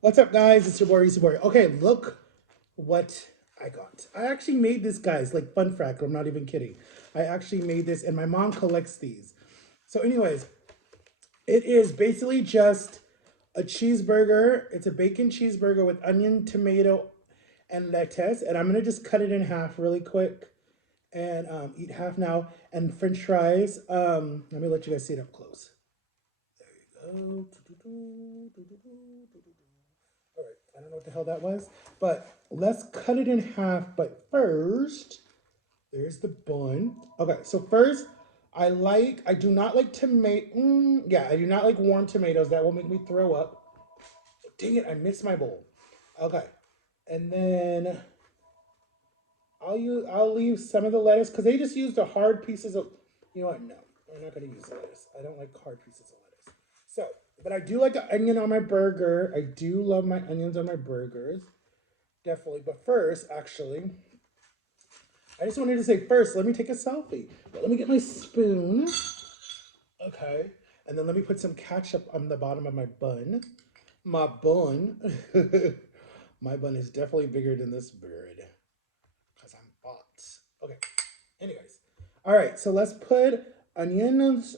What's up, guys? It's your boy, Reese Boy. Okay, look what I got. I actually made this, guys. Like, fun fact, I'm not even kidding. I actually made this, and my mom collects these. So, anyways, it is basically just a cheeseburger. It's a bacon cheeseburger with onion, tomato, and lettuce. And I'm gonna just cut it in half really quick and eat half now. And French fries. Let me let you guys see it up close. There you go. All right, I don't know what the hell that was, but let's cut it in half. But first, there's the bun. Okay, so first, I do not like tomato. Yeah, I do not like warm tomatoes. That will make me throw up. Dang it, I missed my bowl. Okay, and then I'll leave some of the lettuce because they just used the hard pieces of. You know what? No, I'm not gonna use the lettuce. I don't like hard pieces of lettuce. So, but I do like an onion on my burger. I do love my onions on my burgers. Definitely. But first, actually, I just wanted to say first, let me take a selfie. But let me get my spoon. Okay. And then let me put some ketchup on the bottom of my bun. My bun. My bun is definitely bigger than this bird. Because I'm fat. Okay. Anyways. All right. So let's put onions.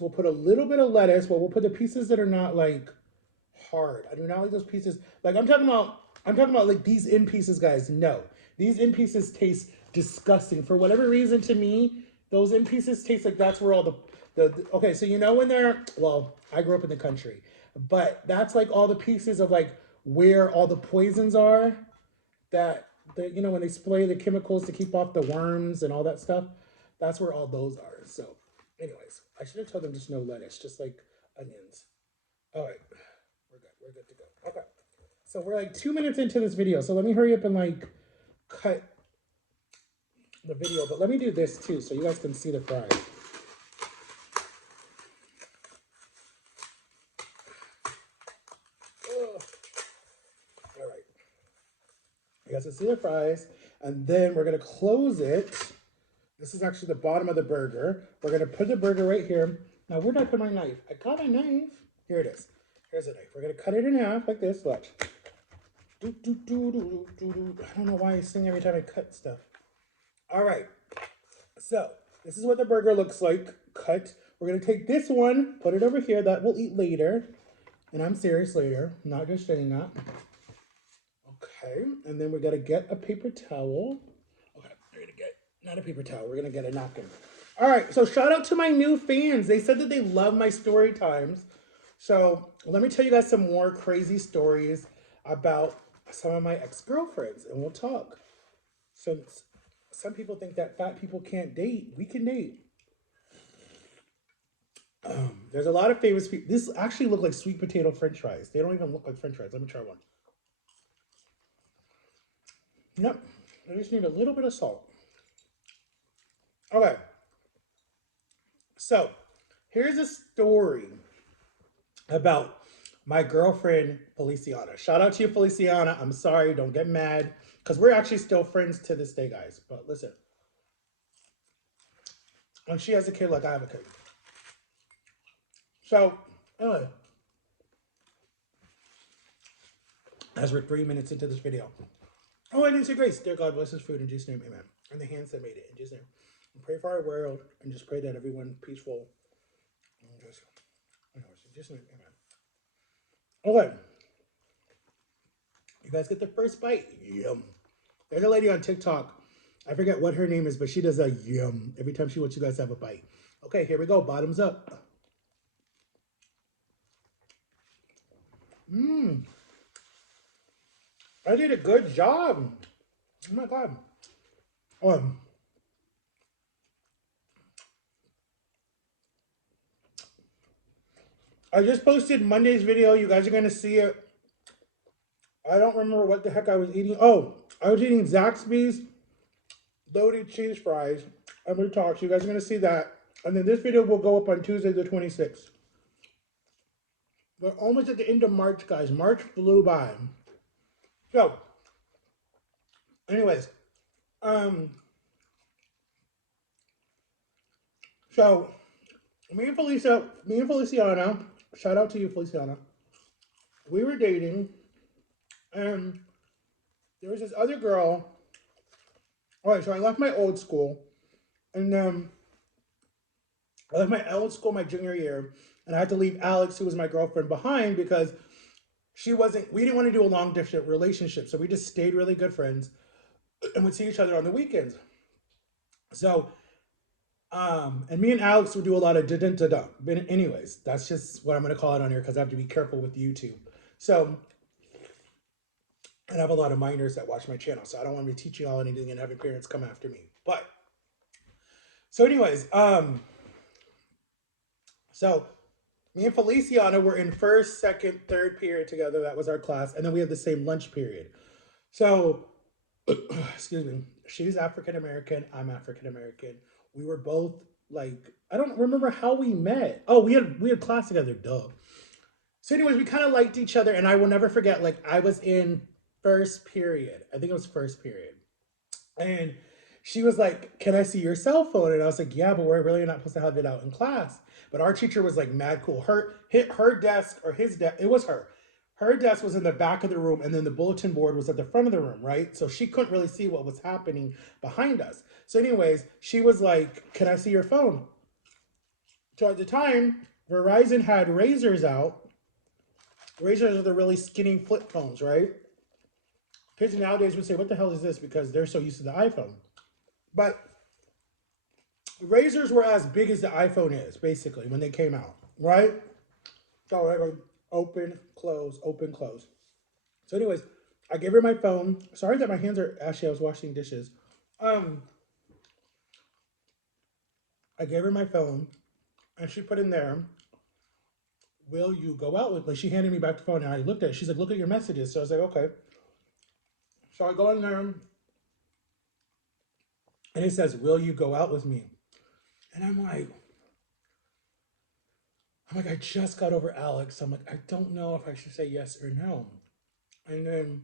We'll put a little bit of lettuce, but we'll put the pieces that are not like hard. I do not like those pieces. Like I'm talking about like these in pieces, guys. No. These in pieces taste disgusting. For whatever reason to me, those in pieces taste like that's where all the okay, so you know when they're well, I grew up in the country, but that's like all the pieces of like where all the poisons are that when they spray the chemicals to keep off the worms and all that stuff, that's where all those are. So, anyways, I should have told them just no lettuce, just like onions. All right, we're good. We're good to go. Okay, so we're like 2 minutes into this video, so let me hurry up and like cut the video. But let me do this too, so you guys can see the fries. Ugh. All right, you guys can see the fries, and then we're gonna close it. This is actually the bottom of the burger. We're gonna put the burger right here. Now, where did I put my knife? I got my knife. Here it is. Here's a knife. We're gonna cut it in half like this. Watch. Do, do, do, do, do, do. I don't know why I sing every time I cut stuff. All right. So this is what the burger looks like cut. We're gonna take this one, put it over here. That we'll eat later. And I'm serious later. I'm not just saying that. Okay. And then we gotta get a paper towel. Okay. We're gonna get not a paper towel. We're gonna get a napkin. All right. So shout out to my new fans. They said that they love my story times. So let me tell you guys some more crazy stories about some of my ex-girlfriends, and we'll talk. Since some people think that fat people can't date, we can date. There's a lot of famous people. This actually look like sweet potato French fries. They don't even look like French fries. Let me try one. Nope. I just need a little bit of salt. Okay. So here's a story about my girlfriend Feliciana. Shout out to you, Feliciana. I'm sorry. Don't get mad. Because we're actually still friends to this day, guys. But listen. And she has a kid like I have a kid. So, anyway, as we're 3 minutes into this video. Oh, I didn't say grace. Dear God, bless this food in Jesus' name, amen. And the hands that made it in Jesus' name. And pray for our world and just pray that everyone peaceful. And just, anyways, in Jesus' name, amen. Okay. You guys get the first bite. Yum. There's a lady on TikTok. I forget what her name is, but she does a yum every time she wants you guys to have a bite. Okay, here we go. Bottoms up. Mmm. I did a good job. Oh my God. Um, I just posted Monday's video. You guys are going to see it. I don't remember what the heck I was eating. Oh, I was eating Zaxby's loaded cheese fries. I'm going to talk. So you guys are going to see that. And then this video will go up on Tuesday the 26th. We're almost at the end of March, guys. March flew by. So, anyways, um, so me and Feliciana, shout out to you, Feliciana. we were dating, and there was this other girl. All right, so I left my old school, and I left my old school my junior year, and I had to leave Alex, who was my girlfriend, behind because she wasn't. We didn't want to do a long distance relationship, so we just stayed really good friends and would see each other on the weekends. So, and me and Alex would do a lot of da da da da. But anyways, that's just what I'm gonna call it on here because I have to be careful with YouTube. So, and I have a lot of minors that watch my channel, so I don't want to be teaching all anything and having parents come after me. But so, anyways, so me and Feliciana were in first, second, third period together. That was our class, and then we had the same lunch period. So, excuse me, she's African American. I'm African American. We were both like, I don't remember how we met. Oh, we had class together. Duh. So, anyways, we kind of liked each other, and I will never forget. Like, I was in first period. I think it was first period, and she was like, "Can I see your cell phone?" And I was like, "Yeah, but we're really not supposed to have it out in class." But our teacher was like mad cool. Her desk or his desk, it was her. Her desk was in the back of the room, and then the bulletin board was at the front of the room, right? So she couldn't really see what was happening behind us. So, anyways, she was like, "Can I see your phone?" So at the time, Verizon had razors out. Razors are the really skinny flip phones, right? Kids nowadays would say, "What the hell is this?" Because they're so used to the iPhone. But razors were as big as the iPhone is, basically, when they came out, right? So I go open, close, open, close. So, anyways, I gave her my phone. Sorry that my hands are ashy. I was washing dishes. Um, I gave her my phone, and she put in there, "Will you go out with?" Like she handed me back the phone, and I looked at it. She's like, "Look at your messages." So I was like, "Okay." So I go in there, and it says, "Will you go out with me?" And I'm like, I just got over Alex. I'm like, I don't know if I should say yes or no. And then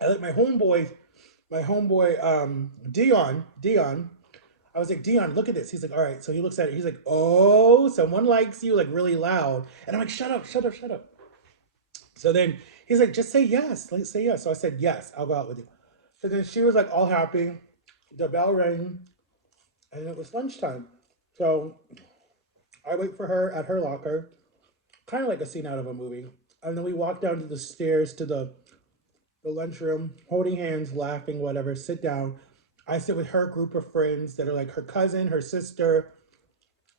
I let my homeboy, Dion. I was like, Dion, look at this. He's like, all right. So he looks at it. He's like, oh, someone likes you, like really loud. And I'm like, shut up, shut up, shut up. So then he's like, just say yes. Let's say yes. So I said, yes, I'll go out with you. So then she was like all happy. The bell rang and it was lunchtime. So I wait for her at her locker, kind of like a scene out of a movie. And then we walk down to the stairs to the lunchroom, holding hands, laughing, whatever, sit down. I sit with her group of friends that are like her cousin, her sister,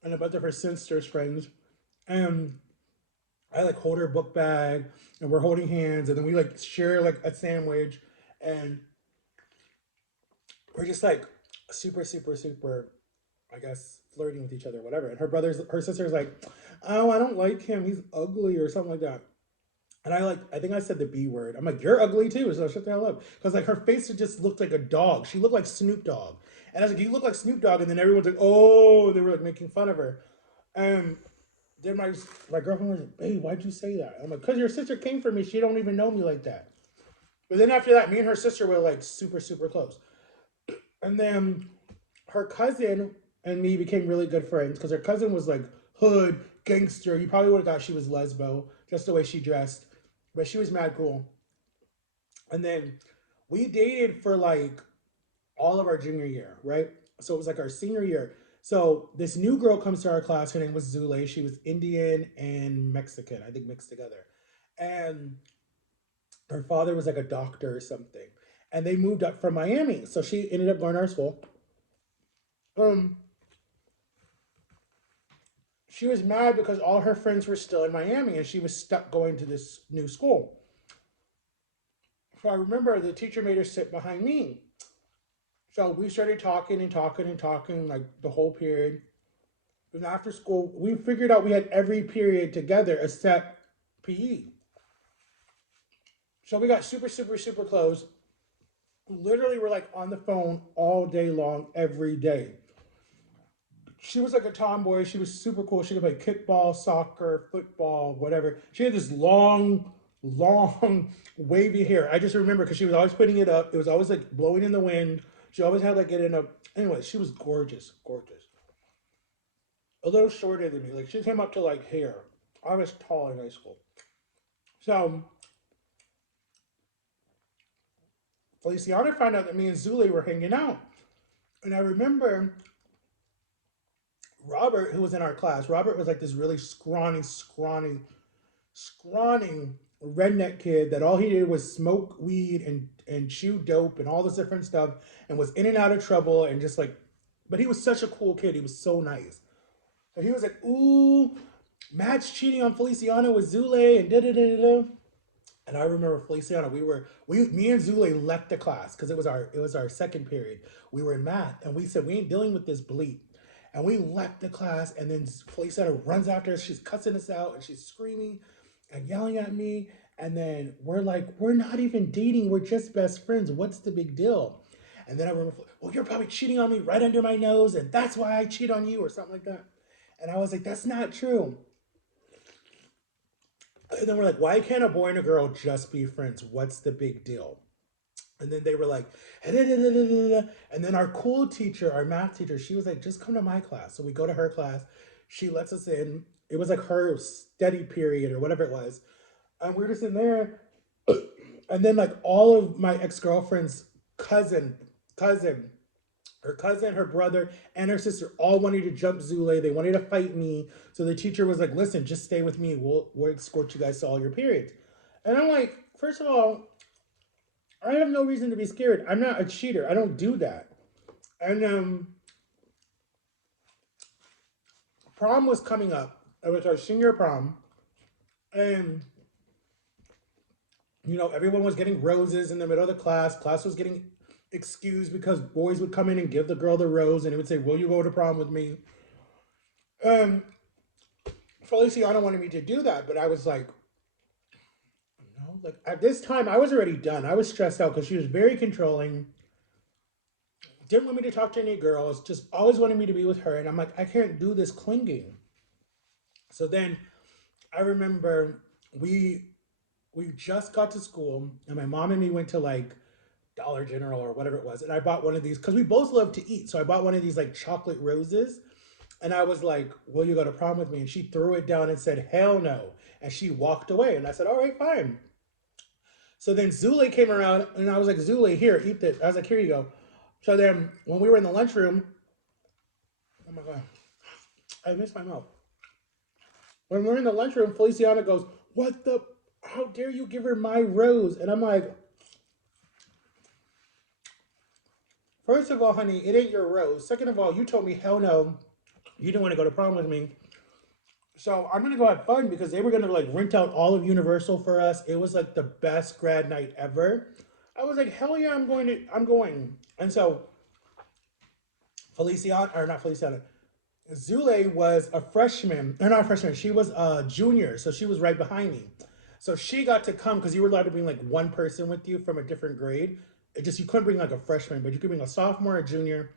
and a bunch of her sister's friends. And I like hold her book bag and we're holding hands and then we like share like a sandwich and we're just like super, super, super, I guess, flirting with each other, whatever. And her sister's like, oh, I don't like him. He's ugly or something like that. And I think I said the B word. I'm like, you're ugly too. So shut the hell up. Because like her face just looked like a dog. She looked like Snoop Dogg. And I was like, you look like Snoop Dogg. And then everyone's like, oh, they were like making fun of her. And then my girlfriend was like, babe, why'd you say that? I'm like, because your sister came for me. She don't even know me like that. But then after that, me and her sister were like super, super close. And then her cousin and me became really good friends because her cousin was like hood, gangster. You probably would have thought she was lesbo, just the way she dressed. But she was mad cool. And then we dated for like all of our junior year, right? So it was like our senior year. So this new girl comes to our class. Her name was Zule. She was Indian and Mexican, I think mixed together. And her father was like a doctor or something. And they moved up from Miami. So she ended up going to our school. Um, she was mad because all her friends were still in Miami and she was stuck going to this new school. So I remember the teacher made her sit behind me. So we started talking and talking and talking like the whole period. And after school, we figured out we had every period together except PE. So we got super, super, super close. Literally, we're like on the phone all day long, every day. She was like a tomboy. She was super cool. She could play kickball, soccer, football, whatever. She had this long, long, wavy hair. I just remember because she was always putting it up. It was always like blowing in the wind. She always had like it in a. Anyway, she was gorgeous, gorgeous. A little shorter than me. Like she came up to like hair. I was tall in high school. So Feliciana found out that me and Zule were hanging out. And I remember Robert, who was in our class, Robert was like this really scrawny redneck kid that all he did was smoke weed and chew dope and all this different stuff and was in and out of trouble and just like, but he was such a cool kid. He was so nice. So he was like, ooh, Matt's cheating on Feliciana with Zule and da da da da. And I remember Feliciana, me and Zule left the class because it was our second period. We were in math and we said we ain't dealing with this bleep. And we left the class and then Feliciana runs after us. She's cussing us out and she's screaming and yelling at me. And then we're like, we're not even dating, we're just best friends. What's the big deal? And then I remember, well, you're probably cheating on me right under my nose, and that's why I cheat on you, or something like that. And I was like, that's not true. And then we're like, why can't a boy and a girl just be friends? What's the big deal? And then they were like, and then our cool teacher, our math teacher, she was like, just come to my class. So we go to her class. She lets us in. It was like her study period or whatever it was. And we're just in there. And then like all of my ex-girlfriend's cousin, her cousin, her brother, and her sister all wanted to jump Zule. They wanted to fight me. So the teacher was like, listen, just stay with me. We'll escort you guys to all your periods. And I'm like, first of all, I have no reason to be scared. I'm not a cheater. I don't do that. And prom was coming up. It was our senior prom. And, everyone was getting roses in the middle of the class. Class was getting excused because boys would come in and give the girl the rose and it would say, will you go to prom with me? Um, Feliciana wanted me to do that, but I was like, no. Like at this time, I was already done. I was stressed out because she was very controlling. Didn't want me to talk to any girls. Just always wanted me to be with her, and I'm like, I can't do this clinging. So then, I remember we we just got to school, and my mom and me went to like Dollar General or whatever it was, and I bought one of these because we both love to eat. So I bought one of these like chocolate roses, and I was like, "Will you go to prom with me?" And she threw it down and said, "Hell no!" And she walked away, and I said, "All right, fine." So then Zule came around, and I was like, "Zule, here, eat this." I was like, "Here you go." So then when we were in the lunchroom, oh my god, I missed my mouth. When we're in the lunchroom, Feliciana goes, "What the? How dare you give her my rose?" And I'm like, first of all, honey, it ain't your rose. Second of all, you told me hell no. You didn't want to go to prom with me. So I'm gonna go have fun because they were gonna like rent out all of Universal for us. It was like the best grad night ever. I was like, hell yeah, I'm going. And so Feliciana, or not Feliciana, Zule was a freshman, or not a freshman, she was a junior, so she was right behind me. So she got to come because you were allowed to bring like one person with you from a different grade. It just you couldn't bring like a freshman, but you could bring a sophomore, a junior,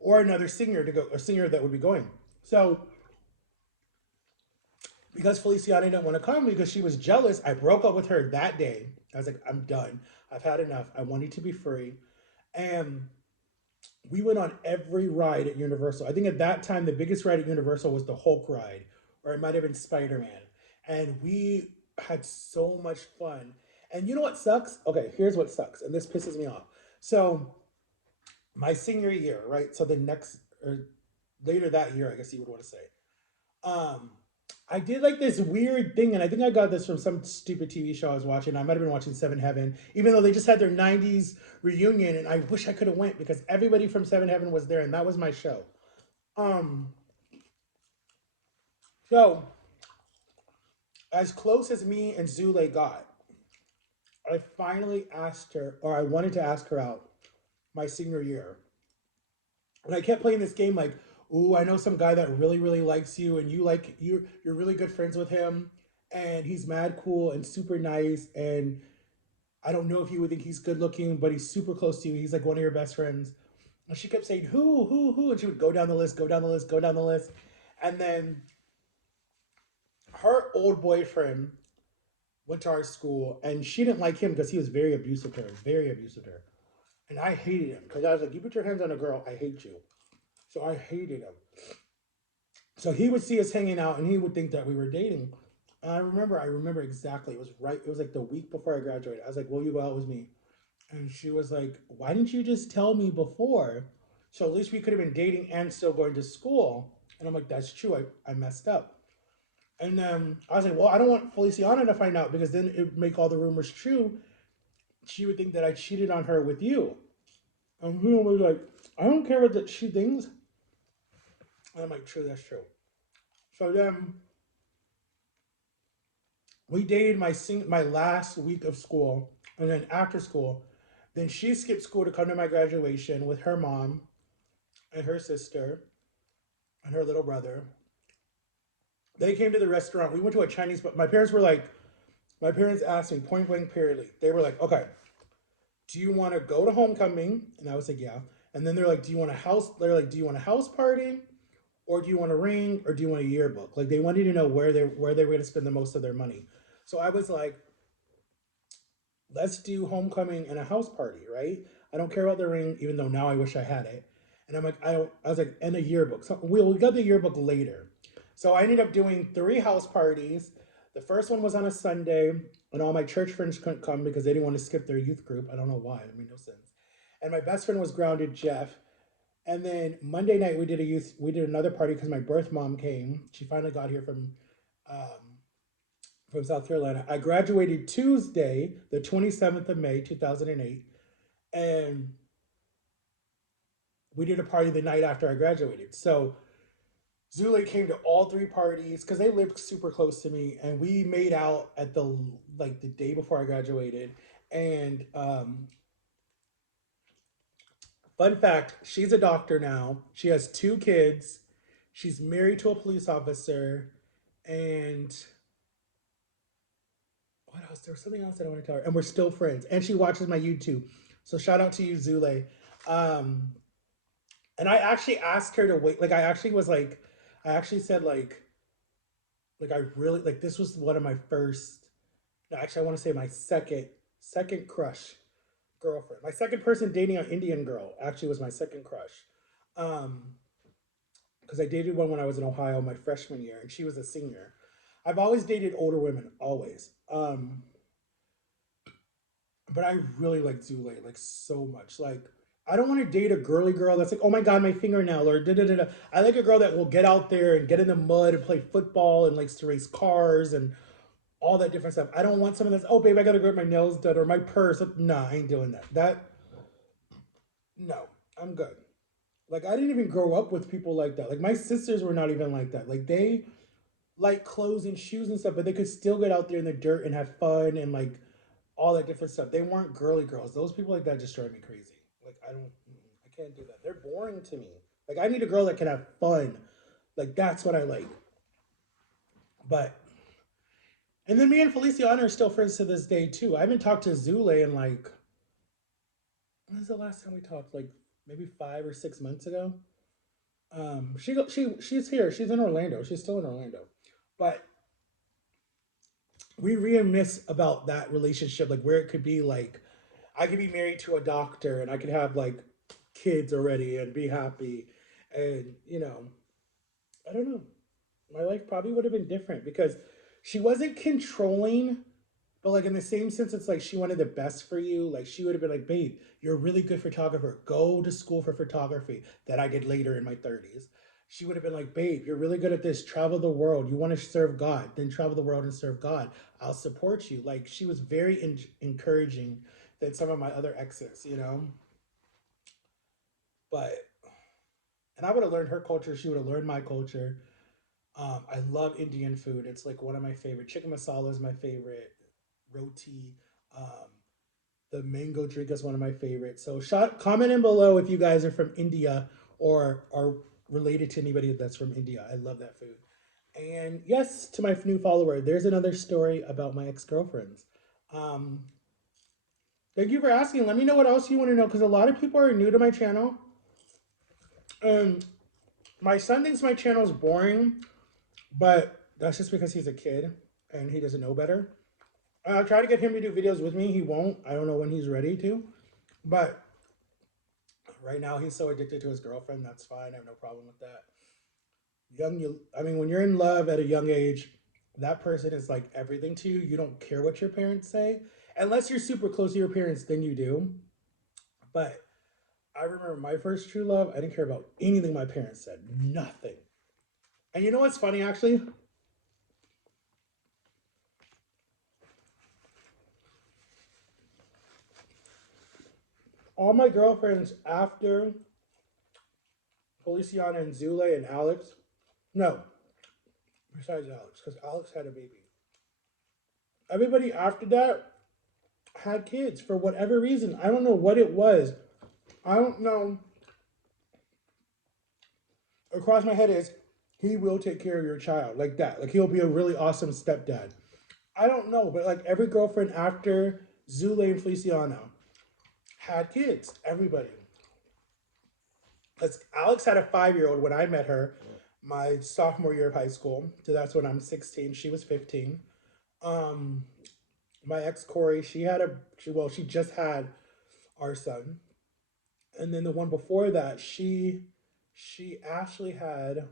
or another senior to go, a senior that would be going. So because Feliciana didn't want to come because she was jealous, I broke up with her that day. I was like, I'm done. I've had enough. I wanted to be free. And we went on every ride at Universal. I think at that time, the biggest ride at Universal was the Hulk ride, or it might have been Spider Man. And we had so much fun. And you know what sucks? Okay, here's what sucks. And this pisses me off. So, my senior year, right? So, the next, or later that year, I guess you would want to say. Um, I did like this weird thing, and I think I got this from some stupid TV show I was watching. I might have been watching Seven Heaven, even though they just had their '90s reunion, and I wish I could have went because everybody from Seven Heaven was there, and that was my show. Um, so as close as me and Zule got, I finally asked her, or I wanted to ask her out my senior year, and I kept playing this game like, "Ooh, I know some guy that really, really likes you, and you're really good friends with him, and he's mad cool and super nice, and I don't know if you would think he's good looking, but he's super close to you. He's like one of your best friends." And she kept saying, who? And she would go down the list, go down the list, go down the list. And then her old boyfriend went to our school, and she didn't like him because he was very abusive to her, very abusive to her. And I hated him because I was like, you put your hands on a girl, I hate you. So I hated him. So he would see us hanging out, and he would think that we were dating. And I remember exactly. It was like the week before I graduated. I was like, will you go out with me? And she was like, why didn't you just tell me before? So at least we could have been dating and still going to school. And I'm like, that's true. I messed up. And then I was like, well, I don't want Feliciana to find out because then it would make all the rumors true. She would think that I cheated on her with you. And he was like, I don't care what that she thinks. And I'm like, true, that's true. So then we dated my last week of school, and then after school, then she skipped school to come to my graduation with her mom and her sister and her little brother. They came to the restaurant. We went to a Chinese, but my parents asked me point blank periodly. They were like, okay, do you want to go to homecoming? And I was like, yeah. And then they're like, do you want a house party? Or do you want a ring? Or do you want a yearbook? Like they wanted to know where they were going to spend the most of their money. So I was like, let's do homecoming and a house party, right? I don't care about the ring, even though now I wish I had it. And I'm like, I don't. I was like, and a yearbook. So we got the yearbook later. So I ended up doing 3 house parties. The first one was on a Sunday, and all my church friends couldn't come because they didn't want to skip their youth group. I don't know why. It made no sense. And my best friend was grounded, Jeff. And then Monday night we did another party because my birth mom came. She finally got here from South Carolina. I graduated Tuesday, the 27th of May, 2008, and we did a party the night after I graduated. So Zule came to all 3 parties because they lived super close to me, and we made out at the day before I graduated. And fun fact, she's a doctor now. She has 2 kids. She's married to a police officer, and what else? There was something else that I want to tell her. And we're still friends. And she watches my YouTube. So shout out to you, Zule. Um, and I actually asked her to wait. Like I actually was like, I actually said like I really like this was one of my first. No, actually, I want to say my second crush girlfriend. My second person dating an Indian girl actually was my second crush. Um, because I dated one when I was in Ohio my freshman year, and she was a senior. I've always dated older women, always. But I really like Zule like so much. Like I don't want to date a girly girl that's like, oh my god, my fingernail or da da da da. I like a girl that will get out there and get in the mud and play football and likes to race cars and all that different stuff. I don't want someone that's, oh babe, I gotta go get my nails done or my purse. Nah, I ain't doing that. No, I'm good. Like I didn't even grow up with people like that. Like my sisters were not even like that. Like they like clothes and shoes and stuff, but they could still get out there in the dirt and have fun and like all that different stuff. They weren't girly girls. Those people like that just drive me crazy. Like I can't do that. They're boring to me. Like I need a girl that can have fun. Like that's what I like. But and then me and Feliciana are still friends to this day too. I haven't talked to Zule in like when was the last time we talked? Like maybe 5 or 6 months ago. She's here. She's in Orlando. She's still in Orlando. But we reminisce about that relationship, like where it could be like I could be married to a doctor and I could have like kids already and be happy. And, I don't know. My life probably would have been different because she wasn't controlling, but like in the same sense, it's like she wanted the best for you. Like she would have been like, babe, you're a really good photographer. Go to school for photography that I did later in my 30s. She would have been like, babe, you're really good at this. Travel the world. You want to serve God, then travel the world and serve God. I'll support you. Like she was very encouraging than some of my other exes. But, and I would have learned her culture. She would have learned my culture. I love Indian food. It's like one of my favorite. Chicken masala is my favorite. Roti. Um, the mango drink is one of my favorites. So comment in below if you guys are from India or are related to anybody that's from India. I love that food. And yes, to my new follower, there's another story about my ex-girlfriends. Um, thank you for asking. Let me know what else you want to know because a lot of people are new to my channel. And my son thinks my channel is boring, but that's just because he's a kid and he doesn't know better. I'll try to get him to do videos with me. He won't. I don't know when he's ready to. But right now, he's so addicted to his girlfriend. That's fine. I have no problem with that. I mean, when you're in love at a young age, that person is like everything to you. You don't care what your parents say. Unless you're super close to your parents, then you do. But I remember my first true love, I didn't care about anything my parents said. Nothing. And you know what's funny actually? All my girlfriends after Feliciana and Zule and Alex, no, besides Alex, because Alex had a baby. Everybody after that had kids for whatever reason. I don't know what it was. I don't know. Across my head is he will take care of your child like that. Like he'll be a really awesome stepdad. I don't know, but like every girlfriend after Zule and Feliciano had kids. Everybody. Because Alex had a 5 year old when I met her, my sophomore year of high school. So that's when I'm 16. She was 15. Um, my ex Corey, she just had our son, and then the one before that, she actually had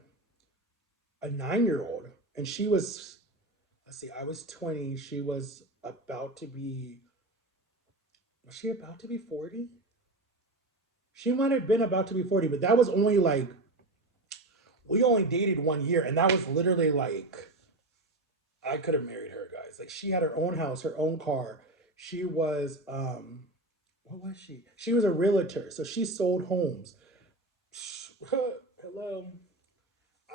a 9 year old, and she was, let's see, I was 20. She was she about to be 40? She might have been about to be 40, but that was only like, we only dated 1 year, and that was literally like, I could have married her, guys. Like, she had her own house, her own car. She was, what was she? She was a realtor, so she sold homes. Hello.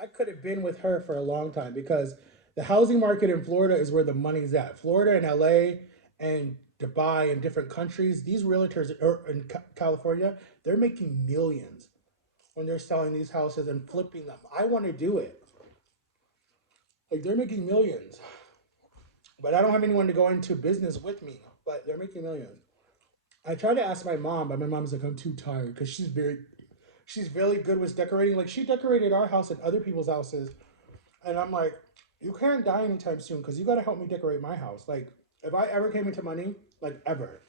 I could have been with her for a long time because the housing market in Florida is where the money's at. Florida and LA and Dubai and different countries, these realtors in California, they're making millions when they're selling these houses and flipping them. I want to do it. Like they're making millions, but I don't have anyone to go into business with me. But they're making millions. I tried to ask my mom, but my mom's like, I'm too tired because she's really good with decorating. Like she decorated our house and other people's houses, and I'm like, you can't die anytime soon because you got to help me decorate my house. Like if I ever came into money, like ever,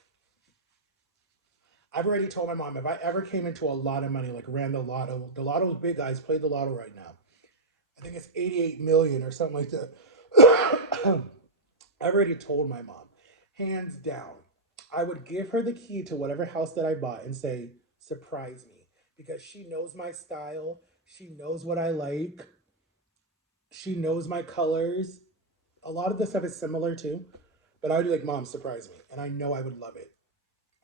I've already told my mom if I ever came into a lot of money, like ran the lotto's big, guys. Play the lotto right now. I think it's 88 million or something like that. I've already told my mom, hands down, I would give her the key to whatever house that I bought and say, surprise me. Because she knows my style. She knows what I like. She knows my colors. A lot of the stuff is similar too. But I would be like, Mom, surprise me. And I know I would love it.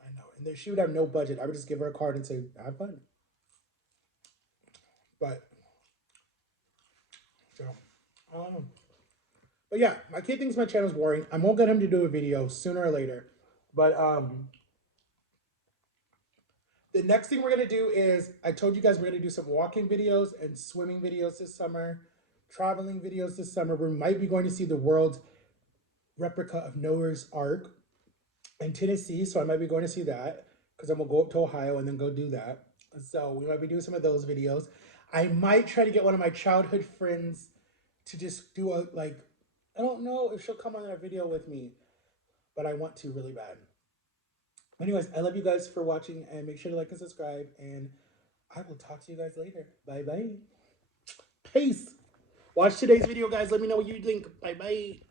I know. And then she would have no budget. I would just give her a card and say, have fun. But, so, um, but yeah, my kid thinks my channel's boring. I won't get him to do a video sooner or later. But the next thing we're gonna do is I told you guys we're gonna do some walking videos and swimming videos this summer, traveling videos this summer. We might be going to see the world's replica of Noah's Ark in Tennessee, so I might be going to see that because I'm gonna go up to Ohio and then go do that. So we might be doing some of those videos. I might try to get one of my childhood friends to just do a like. I don't know if she'll come on a video with me, but I want to really bad. Anyways, I love you guys for watching and make sure to like and subscribe. And I will talk to you guys later. Bye bye. Peace. Watch today's video, guys. Let me know what you think. Bye bye.